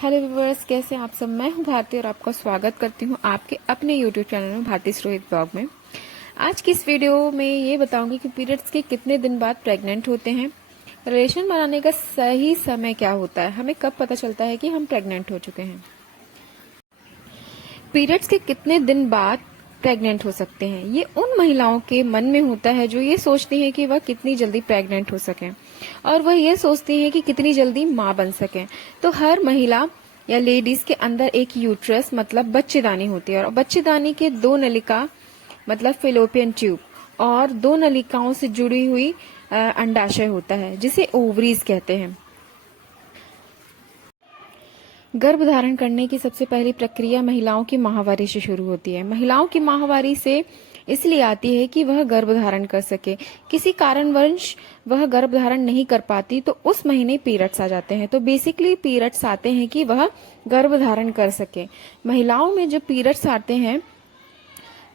Hello viewers, कैसे हैं आप सब। मैं हूं भारती और आपका स्वागत करती हूं आपके अपने यूट्यूब चैनल में भारती रोहित ब्लॉग में। आज की इस वीडियो में ये बताऊंगी कि पीरियड्स के कितने दिन बाद प्रेग्नेंट होते हैं, रिलेशन बनाने का सही समय क्या होता है, हमें कब पता चलता है कि हम प्रेग्नेंट हो चुके हैं, पीरियड्स के कितने दिन बाद प्रेग्नेंट हो सकते हैं। ये उन महिलाओं के मन में होता है जो ये सोचती हैं कि वह कितनी जल्दी प्रेग्नेंट हो सकें और वह ये सोचती हैं कि कितनी जल्दी माँ बन सकें। तो हर महिला या लेडीज के अंदर एक यूट्रस मतलब बच्चेदानी होती है और बच्चेदानी के दो नलिका मतलब फेलोपियन ट्यूब और दो नलिकाओं से जुड़ी हुई अंडाशय होता है जिसे ओवरीज कहते हैं। गर्भ धारण करने की सबसे पहली प्रक्रिया महिलाओं की माहवारी से शुरू होती है। महिलाओं की माहवारी से इसलिए आती है कि वह गर्भ धारण कर सके। किसी कारणवश वह गर्भ धारण नहीं कर पाती तो उस महीने पीरियड्स आ जाते हैं। तो बेसिकली पीरियड्स आते हैं कि वह गर्भ धारण कर सके। महिलाओं में जब पीरियड्स आते हैं,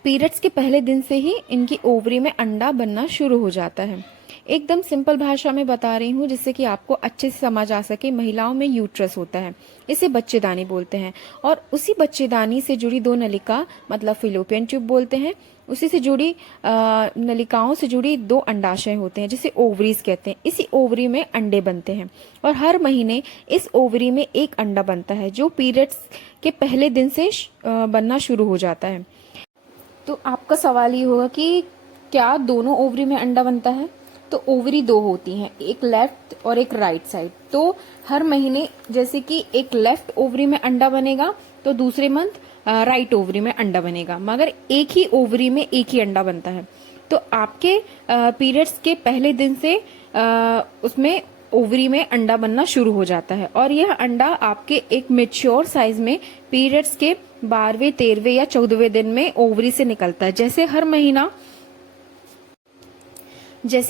पीरियड्स के पहले दिन से ही इनकी ओवरी में अंडा बनना शुरू हो जाता है। एकदम सिंपल भाषा में बता रही हूँ जिससे कि आपको अच्छे से समझ आ सके। महिलाओं में यूट्रस होता है, इसे बच्चेदानी बोलते हैं और उसी बच्चेदानी से जुड़ी दो नलिका मतलब फिलोपियन ट्यूब बोलते हैं। उसी से जुड़ी नलिकाओं से जुड़ी दो अंडाशय होते हैं जिसे ओवरीज कहते हैं। इसी ओवरी में अंडे बनते हैं और हर महीने इस ओवरी में एक अंडा बनता है जो पीरियड्स के पहले दिन से बनना शुरू हो जाता है। तो आपका सवाल ये होगा कि क्या दोनों ओवरी में अंडा बनता है? तो ओवरी दो होती हैं, एक लेफ्ट और एक राइट साइड। तो हर महीने जैसे कि एक लेफ्ट ओवरी में अंडा बनेगा तो दूसरे मंथ राइट ओवरी में अंडा बनेगा, मगर एक ही ओवरी में एक ही अंडा बनता है। तो आपके पीरियड्स के पहले दिन से उसमें ओवरी में अंडा बनना शुरू हो जाता है और यह अंडा आपके एक मेच्योर साइज में पीरियड्स के 12वें, 13वें या 14वें दिन में ओवरी से निकलता है। जैसे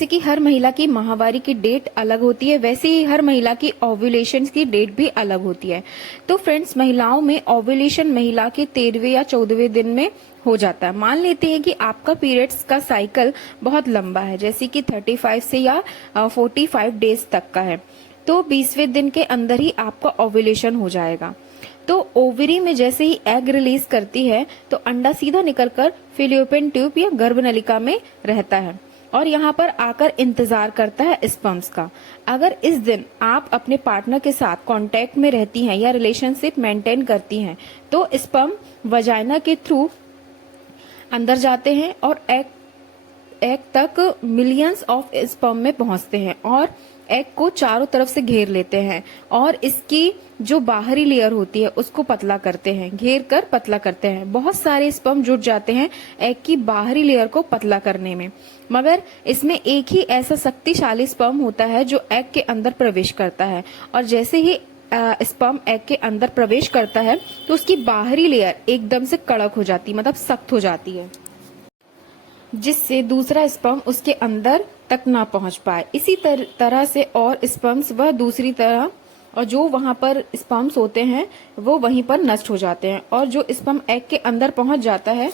कि हर महिला की माहवारी की डेट अलग होती है, वैसे ही हर महिला की ओव्यूलेशन की डेट भी अलग होती है। तो फ्रेंड्स, महिलाओं में ओव्यूलेशन महिला के 13वें या 14वें दिन में हो जाता है। मान लेते हैं कि आपका पीरियड्स का साइकिल बहुत लंबा है, जैसे कि 35 से या 45 डेज तक का है, तो 20वें दिन के अंदर ही आपका ओव्यूलेशन हो जाएगा। तो ओवरी में जैसे ही एग रिलीज करती है तो अंडा सीधा निकलकर फिलियोपियन ट्यूब या गर्भनलिका में रहता है और यहाँ पर आकर इंतजार करता है स्पर्म्स का। अगर इस दिन आप अपने पार्टनर के साथ कांटेक्ट में रहती हैं या रिलेशनशिप मेंटेन करती हैं तो स्पर्म वजाइना के थ्रू अंदर जाते हैं और एग तक मिलियंस ऑफ स्पर्म में पहुंचते हैं और एग को चारों तरफ से घेर लेते हैं और इसकी जो बाहरी लेयर होती है उसको पतला करते हैं, घेर कर पतला करते हैं। बहुत सारे स्पर्म जुट जाते हैं एग की बाहरी लेयर को पतला करने में, मगर इसमें एक ही ऐसा शक्तिशाली स्पर्म होता है जो एग के अंदर प्रवेश करता है और जैसे ही स्पर्म एग के अंदर प्रवेश करता है तो उसकी बाहरी लेयर एकदम से कड़क हो जाती है, मतलब सख्त हो जाती है, जिससे दूसरा स्पर्म उसके अंदर तक ना पहुंच पाए। इसी तरह से और स्पर्म्स वह दूसरी तरह और जो वहां पर स्पर्म्स होते हैं वो वहीं पर नष्ट हो जाते हैं और जो स्पर्म एग के अंदर पहुंच जाता है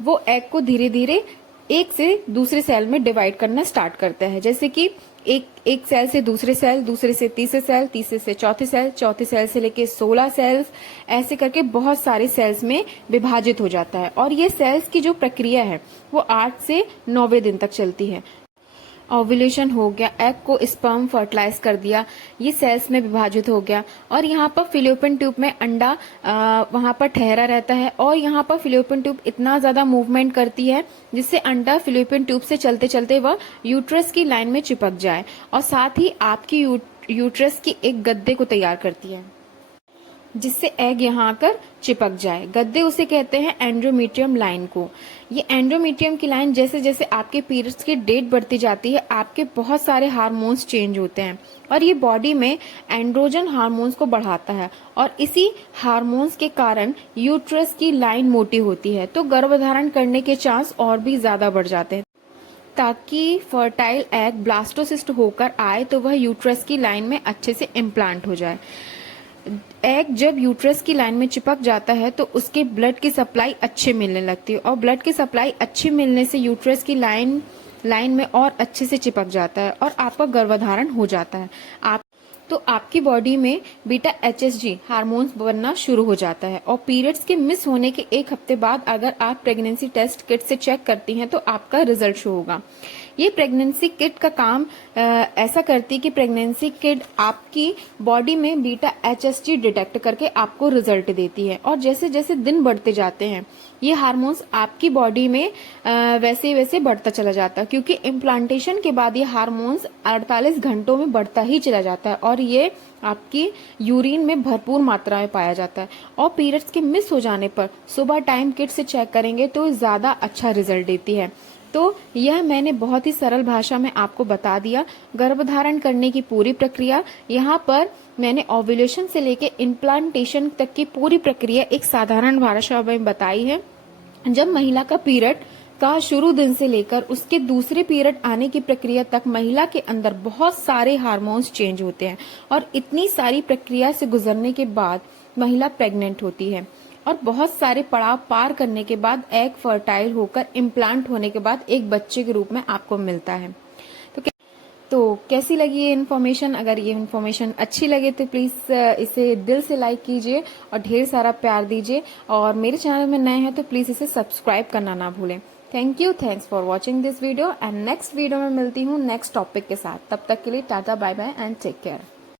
वो एग को धीरे धीरे एक से दूसरे सेल में डिवाइड करना स्टार्ट करता है। जैसे कि एक सेल से दूसरे सेल, दूसरे से तीसरे सेल, तीसरे से चौथे सेल, चौथे सेल से लेके 16 सेल्स, ऐसे करके बहुत सारे सेल्स में विभाजित हो जाता है और ये सेल्स की जो प्रक्रिया है वो 8 से 9वें दिन तक चलती है। ओव्यूलेशन हो गया, एग को स्पर्म फर्टिलाइज कर दिया, ये सेल्स में विभाजित हो गया और यहाँ पर फिलियोपियन ट्यूब में अंडा वहां पर ठहरा रहता है और यहाँ पर फिलियोपियन ट्यूब इतना ज्यादा मूवमेंट करती है जिससे अंडा फिलियोपियन ट्यूब से चलते चलते वह यूट्रस की लाइन में चिपक जाए और साथ ही आपकी यूट्रस की एक गद्दे को तैयार करती है जिससे एग यहाँ आकर चिपक जाए। गद्दे उसे कहते हैं एंड्रोमीट्रियम लाइन को। ये एंड्रोमीट्रियम की लाइन जैसे जैसे आपके पीरियड्स की डेट बढ़ती जाती है आपके बहुत सारे हार्मोन्स चेंज होते हैं और ये बॉडी में एंड्रोजन हार्मोन्स को बढ़ाता है और इसी हार्मोन्स के कारण यूट्रस की लाइन मोटी होती है तो गर्भधारण करने के चांस और भी ज्यादा बढ़ जाते हैं। ताकि फर्टाइल एग ब्लास्टोसिस्ट होकर आए तो वह यूट्रस की लाइन में अच्छे से इम्प्लांट हो जाए। एग जब यूट्रस की लाइन में चिपक जाता है तो उसके ब्लड की सप्लाई अच्छे मिलने लगती है और ब्लड की सप्लाई अच्छी मिलने से यूट्रस की लाइन में और अच्छे से चिपक जाता है और आपका गर्भधारण हो जाता है। तो आपकी बॉडी में बीटा HSG हार्मोन्स बनना शुरू हो जाता है। और पीरियड्स के मिस होने के 1 हफ्ते बाद अगर आप प्रेगनेंसी टेस्ट किट से चेक करती हैं तो आपका रिजल्ट शो होगा। ये प्रेगनेंसी किट का काम ऐसा करती है कि प्रेगनेंसी किट आपकी बॉडी में बीटा HSG डिटेक्ट करके आपको रिजल्ट देती है। और जैसे जैसे दिन बढ़ते जाते हैं ये हार्मोन्स आपकी बॉडी में वैसे वैसे बढ़ता चला जाता है, क्योंकि इम्प्लांटेशन के बाद ये हार्मोन्स 48 घंटों में बढ़ता ही चला जाता है और ये आपकी यूरिन में भरपूर मात्रा में पाया जाता है। और पीरियड्स के मिस हो जाने पर सुबह टाइम किट से चेक करेंगे तो ज्यादा अच्छा रिजल्ट देती है। तो यह मैंने बहुत ही सरल भाषा में आपको बता दिया गर्भधारण करने की पूरी प्रक्रिया। यहाँ पर मैंने ओव्यूलेशन से लेके इम्प्लांटेशन तक की पूरी प्रक्रिया एक साधारण भाषा में बताई है। जब महिला का पीरियड का शुरू दिन से लेकर उसके दूसरे पीरियड आने की प्रक्रिया तक महिला के अंदर बहुत सारे हार्मोन्स चेंज होते हैं और इतनी सारी प्रक्रिया से गुजरने के बाद महिला प्रेग्नेंट होती है और बहुत सारे पड़ाव पार करने के बाद एग फर्टाइल होकर इम्प्लांट होने के बाद एक बच्चे के रूप में आपको मिलता है। तो कैसी लगी ये इन्फॉर्मेशन? अगर ये इन्फॉर्मेशन अच्छी लगे तो प्लीज इसे दिल से लाइक कीजिए और ढेर सारा प्यार दीजिए। और मेरे चैनल में नए हैं तो प्लीज इसे सब्सक्राइब करना ना भूलें। Thank you, thanks for watching this video and next video में मिलती हूँ नेक्स्ट टॉपिक के साथ। तब तक के लिए tata bye bye and take care.